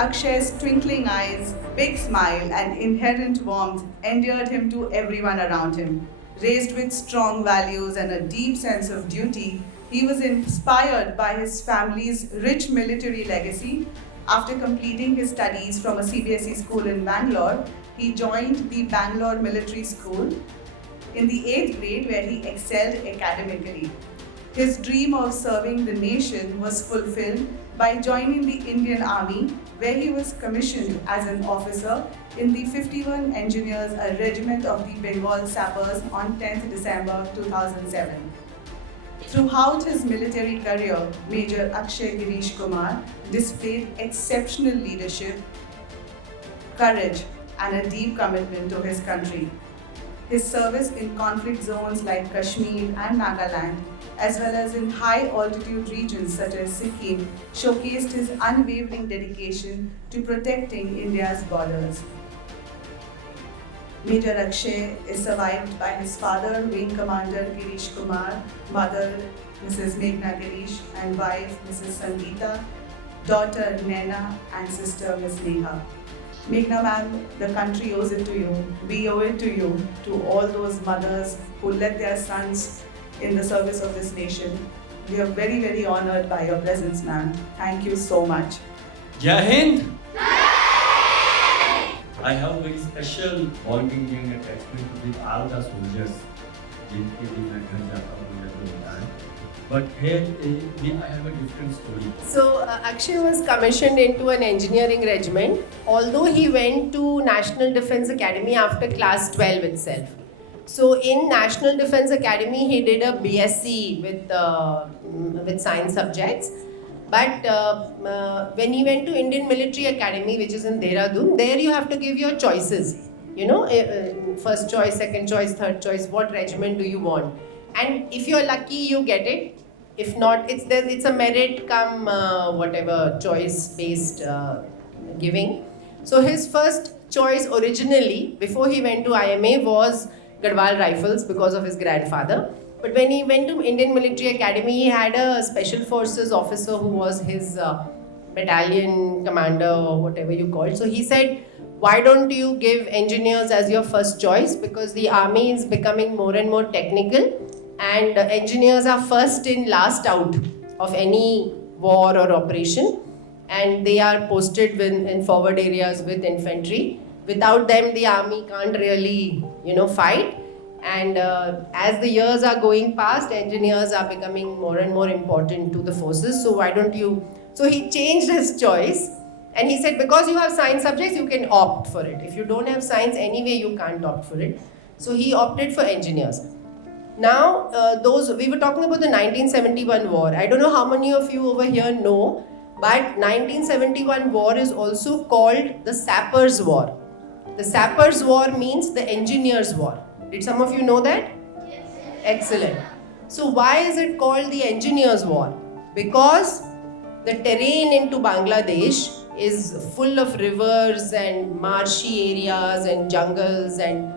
Akshay's twinkling eyes, big smile, and inherent warmth endeared him to everyone around him. Raised with strong values and a deep sense of duty, he was inspired by his family's rich military legacy. After completing his studies from a CBSE school in Bangalore, he joined the Bangalore Military School in the 8th grade, where he excelled academically. His dream of serving the nation was fulfilled by joining the Indian Army, where he was commissioned as an officer in the 51 Engineers, a regiment of the Bengal Sappers, on 10th December 2007. Throughout his military career, Major Akshay Girish Kumar displayed exceptional leadership, courage, and a deep commitment to his country. His service in conflict zones like Kashmir and Nagaland, as well as in high-altitude regions such as Sikkim, showcased his unwavering dedication to protecting India's borders. Major Akshay is survived by his father, Wing Commander Girish Kumar, mother Mrs. Meghna Girish, and wife Mrs. Sangeeta, daughter Naina, and sister Ms. Neha. Meghna ma'am, the country owes it to you. We owe it to you, to all those mothers who led their sons in the service of this nation. We are very, very honored by your presence, ma'am. Thank you so much. Jai Hind! I have a very special bonding and attachment with all the soldiers. But here I have a different story. So Akshay was commissioned into an engineering regiment, although he went to National Defence Academy after class 12 itself. So in National Defence Academy, he did a BSc with science subjects. But when he went to Indian Military Academy, which is in Dehradun, there you have to give your choices. You know, first choice, second choice, third choice, what regiment do you want? And if you're lucky, you get it. If not, it's a merit come whatever choice-based giving. So his first choice originally, before he went to IMA, was Garhwal Rifles because of his grandfather. But when he went to Indian Military Academy, he had a Special Forces officer who was his battalion commander or whatever you call it. So he said, why don't you give engineers as your first choice? Because the army is becoming more and more technical, and engineers are first in, last out of any war or operation, and they are posted in forward areas with infantry. Without them, the army can't really, fight. And as the years are going past, engineers are becoming more and more important to the forces. So why don't you? So he changed his choice, and he said, because you have science subjects, you can opt for it. If you don't have science anyway, you can't opt for it. So he opted for engineers. Now, we were talking about the 1971 war. I don't know how many of you over here know, but 1971 war is also called the Sappers' War. The Sappers' War means the engineers' war. Did some of you know that? Yes. Excellent. So why is it called the engineers' war? Because the terrain into Bangladesh is full of rivers and marshy areas and jungles, and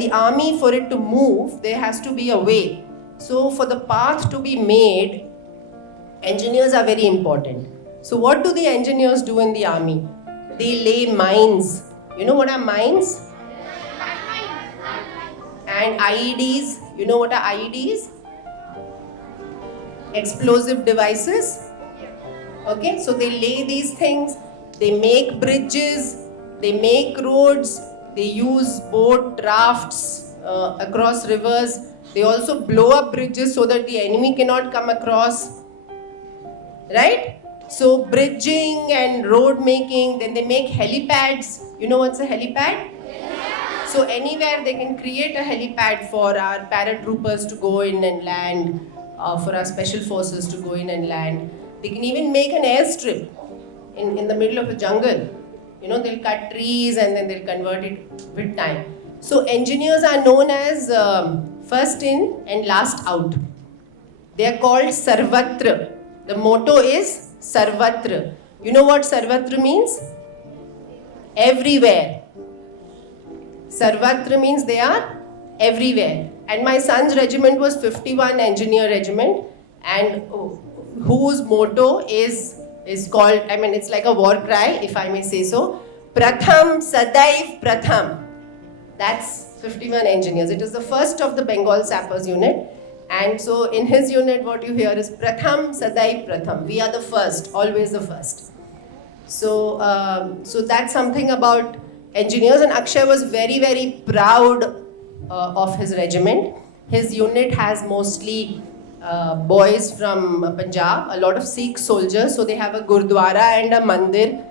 the army, for it to move, there has to be a way. So for the path to be made, engineers are very important. So what do the engineers do in the army? They lay mines. You know what are mines? And IEDs. You know what are IEDs? Explosive devices. Okay, so they lay these things, they make bridges, they make roads, they use boat rafts across rivers. They also blow up bridges so that the enemy cannot come across. Right? So bridging and road making, then they make helipads. You know what's a helipad? Yeah. So anywhere they can create a helipad for our paratroopers to go in and land, for our special forces to go in and land. They can even make an airstrip in the middle of a jungle. They'll cut trees and then they'll convert it with time. So engineers are known as first in and last out. They are called Sarvatra. The motto is Sarvatra. You know what Sarvatra means? Everywhere. Sarvatra means they are everywhere. And my son's regiment was 51 Engineer Regiment, and whose motto is is called, I mean, it's like a war cry, if I may say so. Pratham Sadaiv Pratham. That's 51 engineers. It is the first of the Bengal Sappers unit. And so in his unit, what you hear is Pratham Sadaiv Pratham. We are the first, always the first. So, so that's something about engineers. And Akshay was very, very proud of his regiment. His unit has mostly boys from Punjab, a lot of Sikh soldiers. So they have a Gurdwara and a Mandir,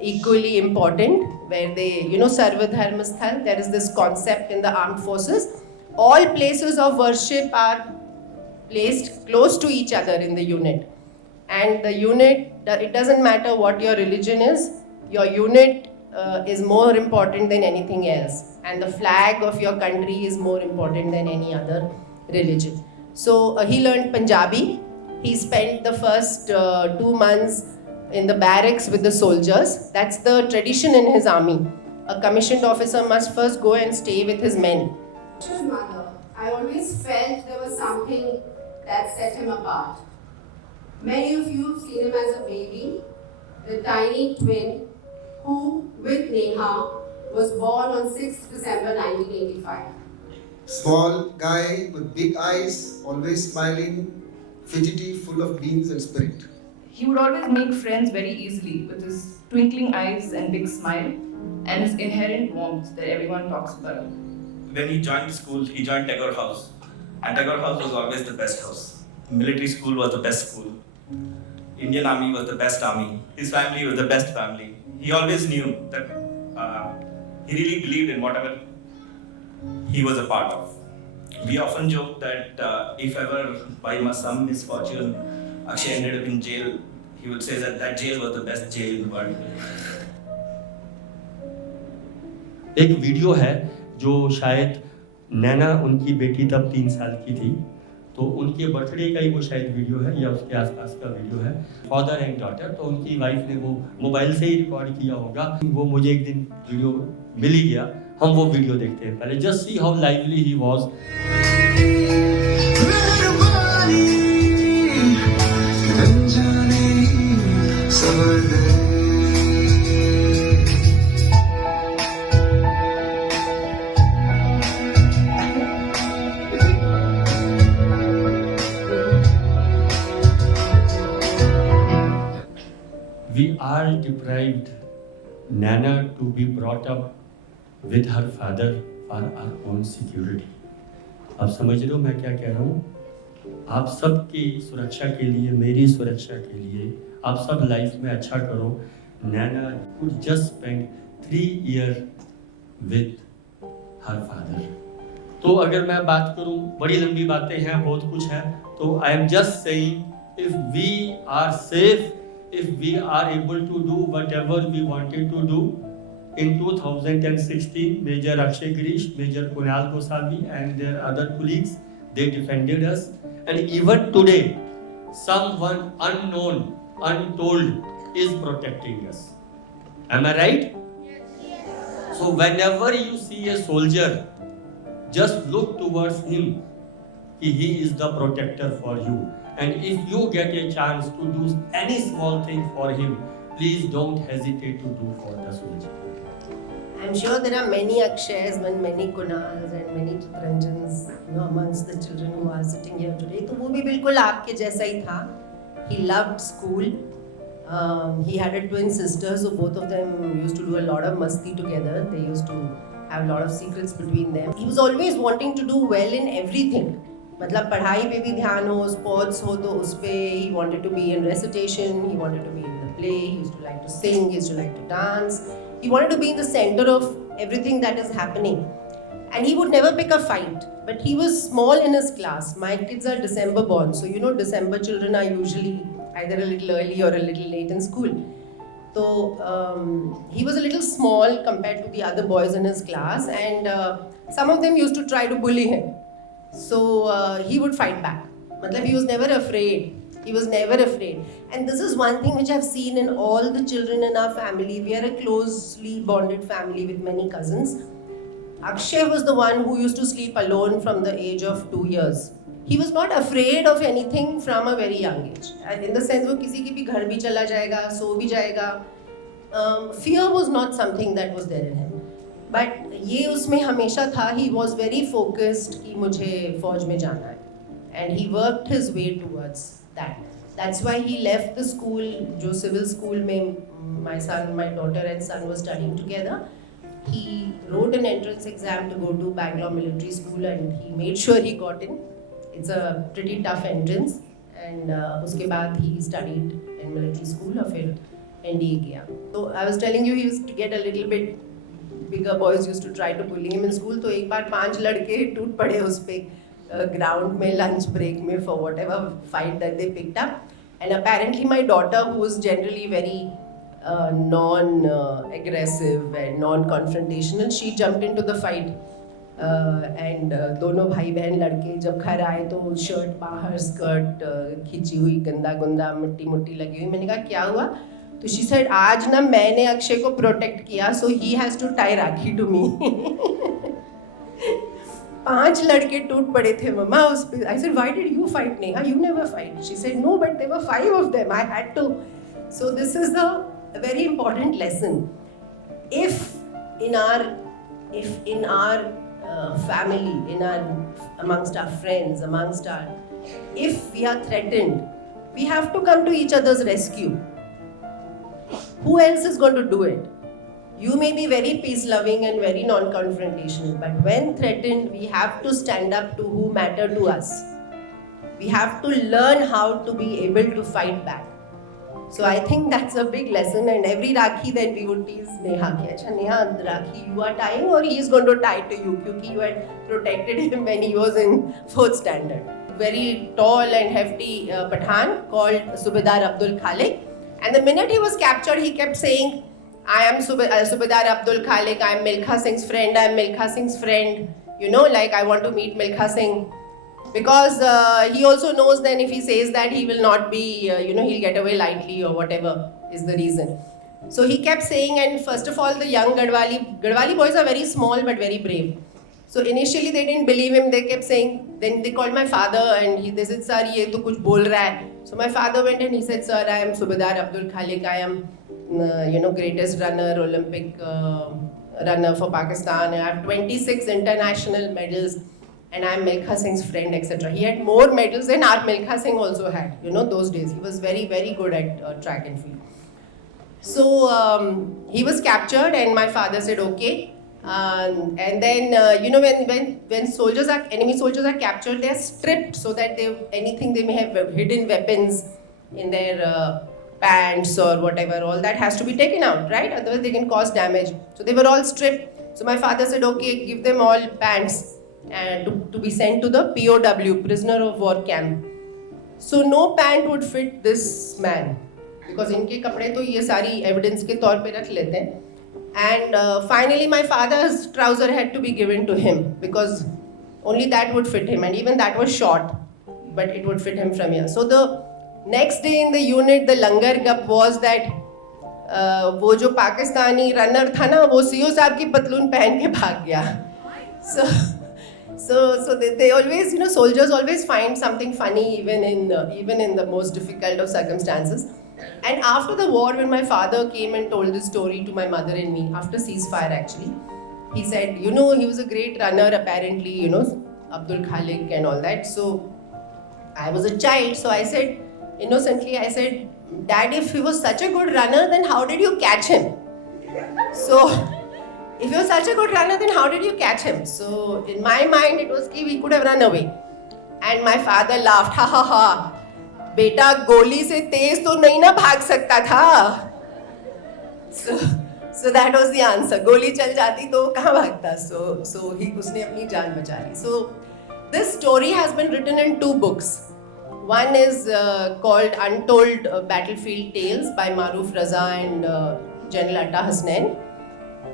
equally important, where they, Sarva Dharma Sthal, there is this concept in the armed forces. All places of worship are placed close to each other in the unit. And the unit, it doesn't matter what your religion is, your unit is more important than anything else. And the flag of your country is more important than any other religion. So he learned Punjabi. He spent the first 2 months in the barracks with the soldiers. That's the tradition in his army. A commissioned officer must first go and stay with his men. His mother, I always felt there was something that set him apart. Many of you have seen him as a baby, the tiny twin who, with Neha, was born on 6th December 1985. Small guy with big eyes, always smiling, fidgety, full of beans and spirit. He would always make friends very easily with his twinkling eyes and big smile and his inherent warmth that everyone talks about. When he joined school, he joined Tagore House. And Tagore House was always the best house. Military school was the best school. Indian army was the best army. His family was the best family. He always knew that he really believed in whatever he was a part of. We often joke that if ever by some misfortune Akshay ended up in jail, he would say that jail was the best jail in the world. एक video है जो शायद नैना उनकी बेटी तब 3 साल की थी, तो उनके बर्थडे का ही वो शायद वीडियो है या उसके आसपास का वीडियो है, फादर एंड डॉटर। तो उनकी वाइफ ने वो मोबाइल से ही रिकॉर्ड किया होगा। वो मुझे एक दिन वीडियो मिल ही गया, हम वो वीडियो देखते हैं पहले। Just see how lively he was. We are deprived Nana to be brought up with her father for our own security. आप समझ रहे हो मैं क्या कह रहा हूँ? आप सबकी सुरक्षा के लिए, मेरी सुरक्षा के लिए, आप सब लाइफ में अच्छा करो। Nana could just spend 3 years with her father. तो अगर मैं बात करूँ, बड़ी लंबी बातें हैं, बहुत कुछ है, तो I am just saying, if we are safe, if we are able to do whatever we wanted to do, in 2016, Major Akshay Girish, Major Kunal Goswami and their other colleagues, they defended us. And even today, someone unknown, untold is protecting us. Am I right? Yes. So whenever you see a soldier, just look towards him. He is the protector for you. And if you get a chance to do any small thing for him, please don't hesitate to do for the soldier. I'm sure there are many Akshayas and many Kunals and many Chitranjans, amongst the children who are sitting here today. तो वो भी बिल्कुल आपके जैसा ही था. He loved school. He had a twin sister, so both of them used to do a lot of masti together. They used to have a lot of secrets between them. He was always wanting to do well in everything. मतलब पढ़ाई पे भी ध्यान हो, sports हो तो उस पे he wanted to be in recitation, he wanted to be in the play, he used to like to sing, he used to like to dance. He wanted to be in the center of everything that is happening. And he would never pick a fight. But he was small in his class. My kids are December born, so December children are usually either a little early or a little late in school. So he was a little small compared to the other boys in his class, and some of them used to try to bully him. So he would fight back. Matlab, he was never afraid. He was never afraid. And this is one thing which I've seen in all the children in our family. We are a closely bonded family with many cousins. Akshay was the one who used to sleep alone from the age of 2 years. he was not afraid of anything from a very young age. And in the sense वो किसी की भी घर भी चला जाएगा, सो भी जाएगा. Fear was not something that was there in him. But ये उसमें हमेशा था. He was very focused कि मुझे फौज में जाना है. And he worked his way towards that. That's why he left the school, जो civil school में my daughter and son were studying together. He wrote an entrance exam to go to Bangalore Military School and he made sure he got in. It's a pretty tough entrance. And उसके बाद he studied in military school और फिर NDA किया. So I was telling you he used to get a little bit bigger. Boys used to try to bully him in school. तो एक बार 5 लड़के टूट पड़े उस पे ground में lunch break में for whatever fight that they picked up. And apparently my daughter, who was generally very non-aggressive and non-confrontational, she jumped into the fight. And दोनों भाई बहन लड़के जब घर आए तो शर्ट बाहर, स्कर्ट खींची हुई, गंदा गुंदा, मिट्टी मुट्टी लगी हुई. मैंने कहा क्या हुआ? तो she said आज ना मैंने अक्षय को प्रोटेक्ट किया, so he has to tie rakhi to me. 5 लड़के टूट पड़े थे मम्मा उस पे. I said, why did you fight, Neha? You never fight. She said, no, but there were 5 of them. I had to. So this is a very important lesson. If in our family, amongst our friends, if we are threatened, we have to come to each other's rescue. Who else is going to do it? You may be very peace-loving and very non-confrontational, but when threatened, we have to stand up to who matter to us. We have to learn how to be able to fight back. So I think that's a big lesson, and every Rakhi then we would tease Neha, Acha Neha, Rakhi you are tying or he is going to tie to you, because you had protected him when he was in 4th standard. Very tall and hefty Pathan called Subedar Abdul Khalik, and the minute he was captured, he kept saying, I am Subedar Abdul Khalik, I am Milkha Singh's friend, I am Milkha Singh's friend, like I want to meet Milkha Singh. Because he also knows then if he says that he will not be, he'll get away lightly or whatever is the reason. So he kept saying, and first of all, the young Gadwali boys are very small but very brave. So initially they didn't believe him, they kept saying, then they called my father and they said, sir, ye to kuch bol raha hai. So my father went and he said, sir, I am Subedar Abdul Khalik, I am greatest runner, Olympic runner for Pakistan. I have 26 international medals and I am Milkha Singh's friend, etc. He had more medals than our Milkha Singh also had, those days. He was very, very good at track and field. So he was captured and my father said, okay. And then, when enemy soldiers are captured, they are stripped so that they may have hidden weapons in their pants or whatever, all that has to be taken out, right? Otherwise they can cause damage. So they were all stripped. So my father said, okay, give them all pants and to be sent to the POW, prisoner of war camp. So no pant would fit this man because इनके कपड़े तो ये सारी evidence के तौर पे रख लेते हैं. And finally my father's trouser had to be given to him because only that would fit him, and even that was short, but it would fit him from here. So the next day in the unit, the langar gup was that वो जो Pakistani runner था ना, वो CO साहब की पतलून पहन के भाग गया. So they always, soldiers always find something funny even in the most difficult of circumstances. And after the war, when my father came and told this story to my mother and me, after ceasefire actually, he said, he was a great runner apparently, Abdul Khalik and all that. So I was a child, so I said, innocently, I said, Dad, if he was such a good runner, then how did you catch him? So, if he was such a good runner, then how did you catch him? So, in my mind, it was कि we could have run away. And my father laughed, ha ha ha. बेटा गोली से तेज तो नहीं ना भाग सकता था. So that was the answer. गोली चल जाती तो कहाँ भागता? So उसने अपनी जान बचा ली. So this story has been written in 2 books. One is called Untold Battlefield Tales by Maruf Raza and General Atta Hasnain,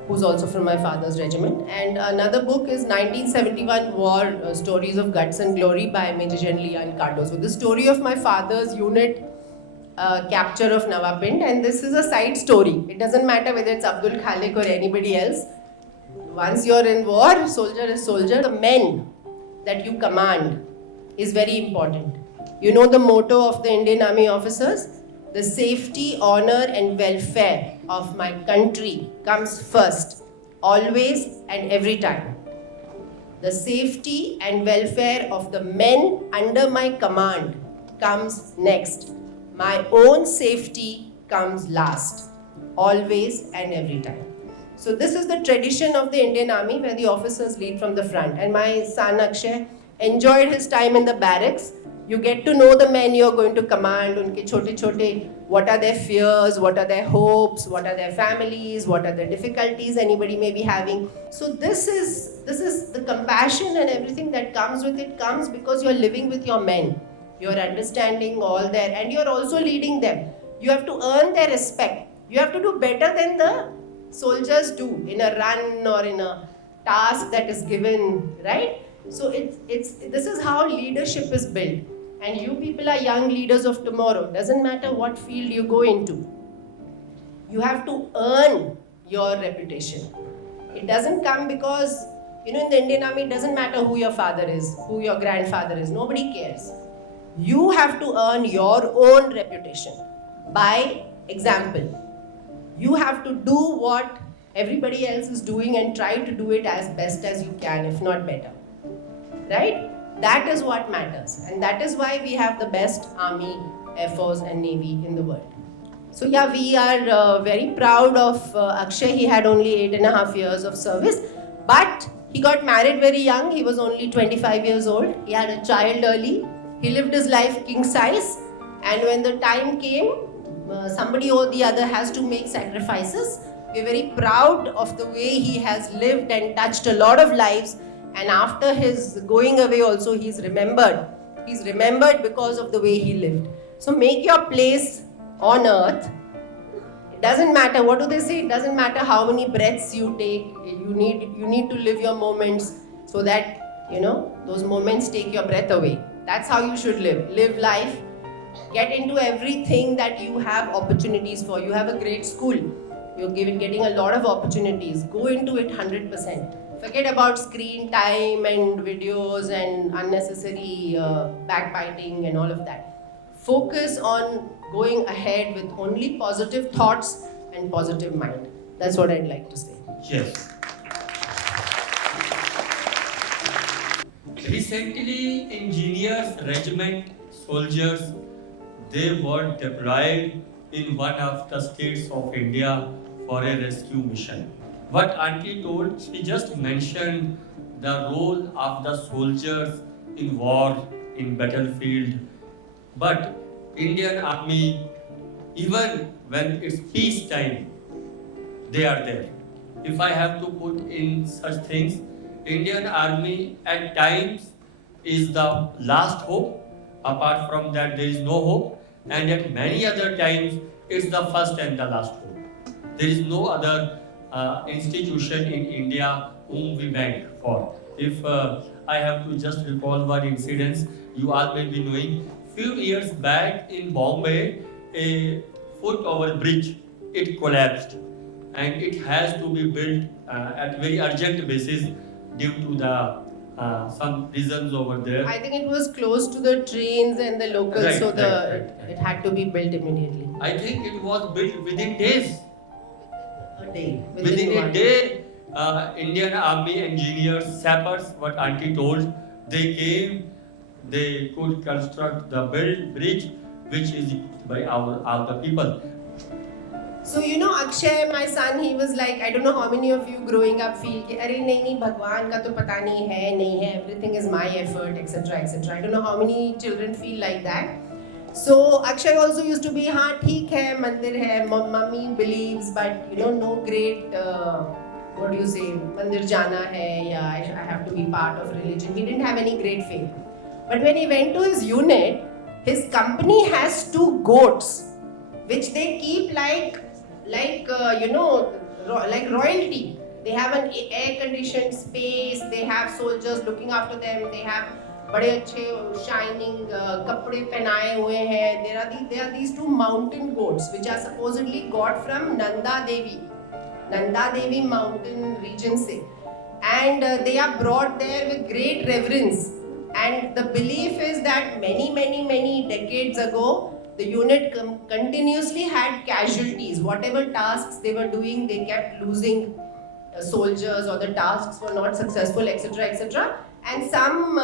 who's also from my father's regiment. And another book is 1971 War Stories of Guts and Glory by Major General Ian Cardozo. The story of my father's unit capture of Nawapind, and this is a side story. It doesn't matter whether it's Abdul Khalik or anybody else. Once you're in war, soldier is soldier. The men that you command is very important. You know the motto of the Indian Army officers? The safety, honor and welfare of my country comes first, always and every time. The safety and welfare of the men under my command comes next. My own safety comes last, always and every time. So this is the tradition of the Indian Army where the officers lead from the front. And my son Akshay enjoyed his time in the barracks. You get to know the men you're going to command, unke chote, what are their fears, what are their hopes, what are their families, what are the difficulties anybody may be having. So this is the compassion and everything that comes with it comes because you're living with your men. You're understanding all their, and you're also leading them. You have to earn their respect. You have to do better than the soldiers do in a run or in a task that is given, right? So this is how leadership is built. And you people are young leaders of tomorrow. Doesn't matter what field you go into. You have to earn your reputation. It doesn't come because, in the Indian Army, it doesn't matter who your father is, who your grandfather is. Nobody cares. You have to earn your own reputation by example. You have to do what everybody else is doing and try to do it as best as you can, if not better. Right? That is what matters. And that is why we have the best army, air force and navy in the world. So yeah, we are very proud of Akshay. He had only 8.5 years of service. But he got married very young. He was only 25 years old. He had a child early. He lived his life king size. And when the time came, somebody or the other has to make sacrifices. We're very proud of the way he has lived and touched a lot of lives. And after his going away also, he's remembered. He's remembered because of the way he lived. So make your place on earth. It doesn't matter, what do they say? It doesn't matter how many breaths you take. You need to live your moments so that, those moments take your breath away. That's how you should live. Live life. Get into everything that you have opportunities for. You have a great school. You're getting a lot of opportunities. Go into it 100%. Forget about screen time and videos and unnecessary backbiting and all of that. Focus on going ahead with only positive thoughts and positive mind. That's what I'd like to say. Yes. Recently, engineers, regiment, soldiers, they were deployed in one of the states of India for a rescue mission. What Auntie told, she just mentioned the role of the soldiers in war, in battlefield. But Indian Army, even when it's peace time, they are there. If I have to put in such things, Indian Army at times is the last hope. Apart from that, there is no hope. And at many other times, it's the first and the last hope. There is no other institution in India whom we bank for. If I have to just recall one incident, you all may be knowing. Few years back in Bombay, a foot over bridge, it collapsed, and it has to be built at very urgent basis due to the some reasons over there. I think it was close to the trains and the locals, Right, so right. it had to be built immediately. I think it was built within days. A day. Within a 1 day, Indian Army engineers, sappers, what Auntie told, they came, they could construct the bridge which is by all the people. So Akshay, my son, he was like, I don't know how many of you growing up feel कि अरे नहीं भगवान का तो पता नहीं है, everything is my effort, etc. etc. I don't know how many children feel like that. So Akshay also used to be, हाँ ठीक है, मंदिर है, mommy believes, but no great, what do you say, मंदिर जाना है, yeah, I have to be part of religion. He didn't have any great faith. But when he went to his unit, his company has 2 goats, which they keep like royalty. They have an air-conditioned space. They have soldiers looking after them. They have बड़े अच्छे shining कपड़े पहनाए हुए हैं. There are these 2 mountain goats which are supposedly got from Nanda Devi mountain region se, and they are brought there with great reverence. And the belief is that many decades ago, the unit continuously had casualties. Whatever tasks they were doing, they kept losing soldiers, or the tasks were not successful, etc., etc. And some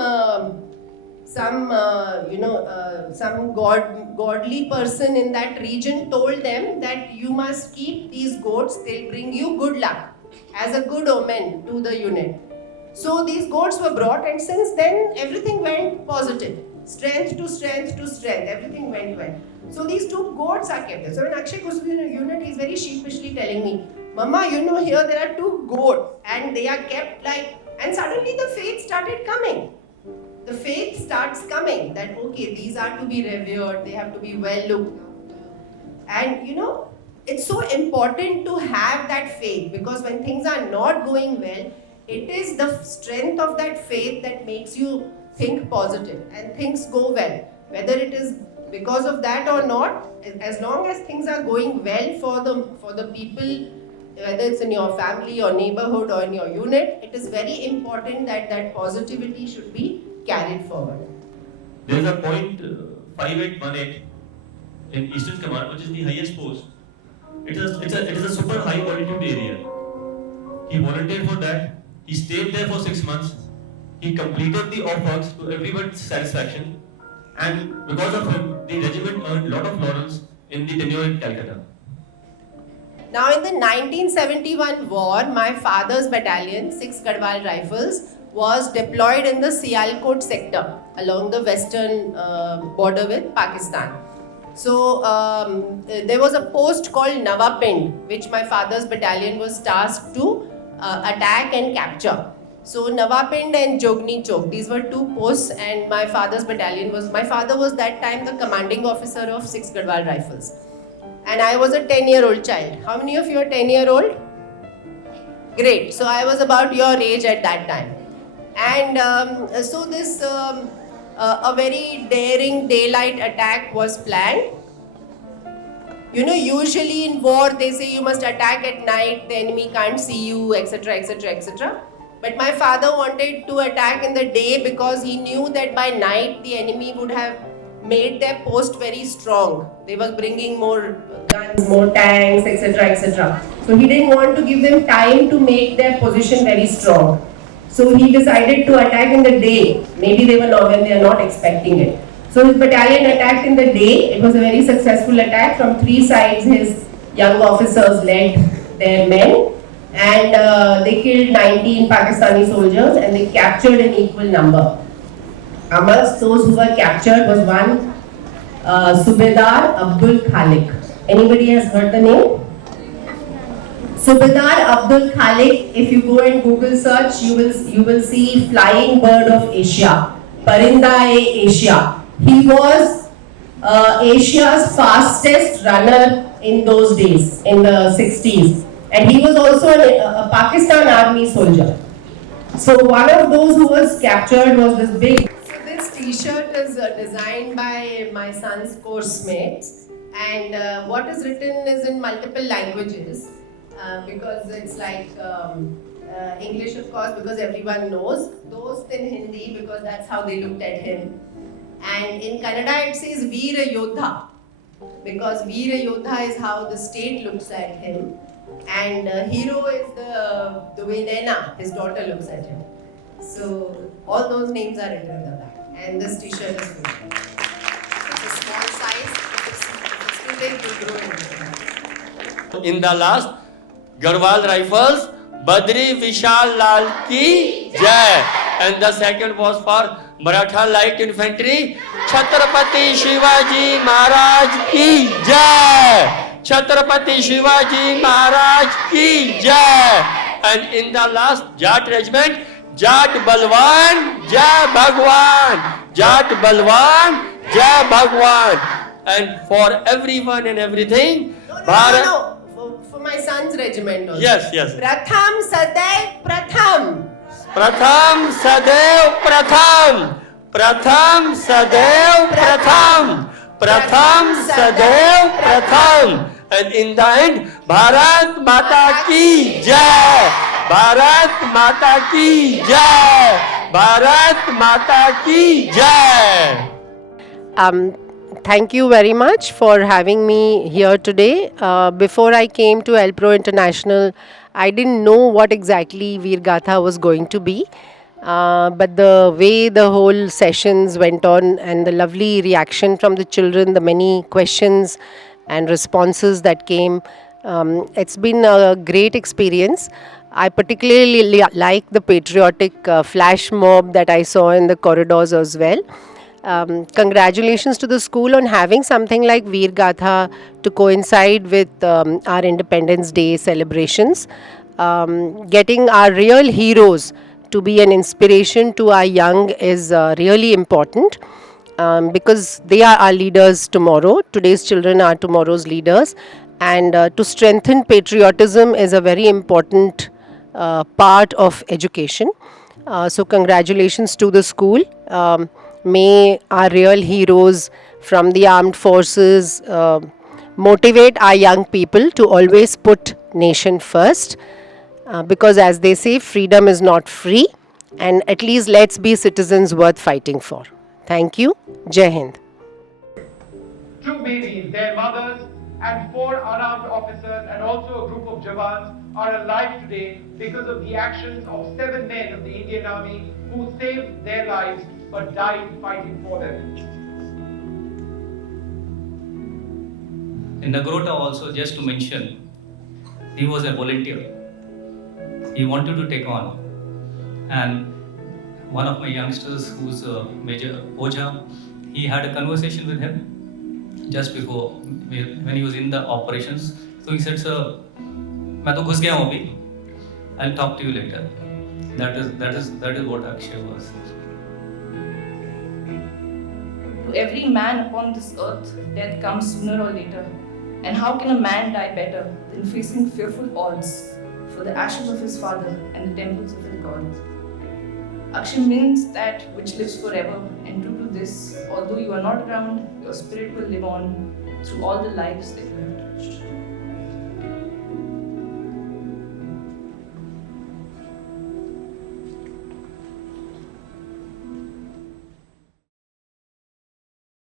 godly person in that region told them that you must keep these goats, they'll bring you good luck as a good omen to the unit. So these goats were brought, and since then everything went positive, strength to strength to strength, everything went well. So these 2 goats are kept. So when Akshay goes to the unit, he's very sheepishly telling me, Mama, here there are 2 goats and they are kept like, and suddenly the faith started coming. The faith starts coming that okay, these are to be revered, they have to be well looked after. And it's so important to have that faith, because when things are not going well, it is the strength of that faith that makes you think positive and things go well. Whether it is because of that or not, as long as things are going well for the people, whether it's in your family or neighborhood or in your unit, it is very important that that positivity should be carried forward. There is a point 5818 in Eastern Command, which is the highest post. It is a super high altitude area. He volunteered for that. He stayed there for 6 months. He completed the off works to everyone's satisfaction, and because of him, the regiment earned a lot of laurels in the tenure in Calcutta. Now in the 1971 war, my father's battalion, 6 Garhwal Rifles, was deployed in the Sialkot sector along the western border with Pakistan. So there was a post called Nawapind, which my father's battalion was tasked to attack and capture. So Nawapind and Jogni Chowk, these were 2 posts, and my father was that time the commanding officer of 6 Garhwal Rifles. And I was a 10-year-old child. How many of you are 10-year-old? Great. So I was about your age at that time. And so this, a very daring daylight attack was planned. Usually in war, they say you must attack at night, the enemy can't see you, etc., etc., etc. But my father wanted to attack in the day because he knew that by night the enemy would have made their post very strong. They were bringing more guns, more tanks, etc., etc. So he didn't want to give them time to make their position very strong. So he decided to attack in the day. Maybe they were not, when they are not expecting it. So his battalion attacked in the day. It was a very successful attack. From 3 sides, his young officers led their men, and they killed 19 Pakistani soldiers and they captured an equal number. Amongst those who were captured was one Subedar Abdul Khalik. Anybody has heard the name? Subedar Abdul Khalik, if you go and Google search, you will see Flying Bird of Asia, Parinda-e-Asia. He was Asia's fastest runner in those days, in the 60s. And he was also a Pakistan army soldier. So one of those who was captured was this big. So this t-shirt is designed by my son's course mates. And what is written is in multiple languages. Because it's like English, of course, because everyone knows. Dost in Hindi, because that's how they looked at him. And in Kannada it says Veer Gatha, because Veer Gatha is how the state looks at him. And hero is the way Naina, his daughter, looks at him. So all those names are written on the back. And this t-shirt is good. It's a small size. If it's too big, it will grow into it. In the last, Garhwal Rifles, Badri Vishal Lal ki Jai. And the second was for Maratha Light Infantry, Chhatrapati Shivaji Maharaj ki Jai. Chhatrapati Shivaji Maharaj ki Jai. And in the last, Jat Regiment, Jat Balwan, Jai Bhagwan. Jat Balwan, Jai Bhagwan. And for everyone and everything, No. For my son's regiment also. Yes. Pratham Sadaiv Pratham. Pratham Sadaiv Pratham. Pratham Sadaiv Pratham. Pratham Sadaiv Pratham. And in the end, Bharat Mata ki Jai. Bharat Mata ki Jai. Bharat माता की जय. Thank you very much for having me here today. Before I came to ELPRO International, I didn't know what exactly Veer Gatha was going to be. But the way the whole sessions went on and the lovely reaction from the children, the many questions and responses that came, it's been a great experience. I particularly like the patriotic flash mob that I saw in the corridors as well. Congratulations to the school on having something like Veer Gatha to coincide with our Independence Day celebrations. Getting our real heroes to be an inspiration to our young is really important. Because they are our leaders tomorrow. Today's children are tomorrow's leaders. And to strengthen patriotism is a very important part of education. So, congratulations to the school. May our real heroes from the armed forces motivate our young people to always put nation first. Because, as they say, freedom is not free. And at least let's be citizens worth fighting for. Thank you. Jai Hind. Two babies, their mothers, and 4 unarmed officers and also a group of Jawans are alive today because of the actions of 7 men of the Indian Army who saved their lives but died fighting for them. In Nagrota also, just to mention, he was a volunteer. He wanted to take on. And one of my youngsters, who's Major Oja, he had a conversation with him just before, when he was in the operations. So he said, "Sir, मैं तो घुस गया हूँ अभी. I'll talk to you later." That is what Akshay was. To every man upon this earth, death comes sooner or later. And how can a man die better than facing fearful odds for the ashes of his father and the temples of his gods? Akshay means that which lives forever, and true to this, although you are not around, your spirit will live on through all the lives that you have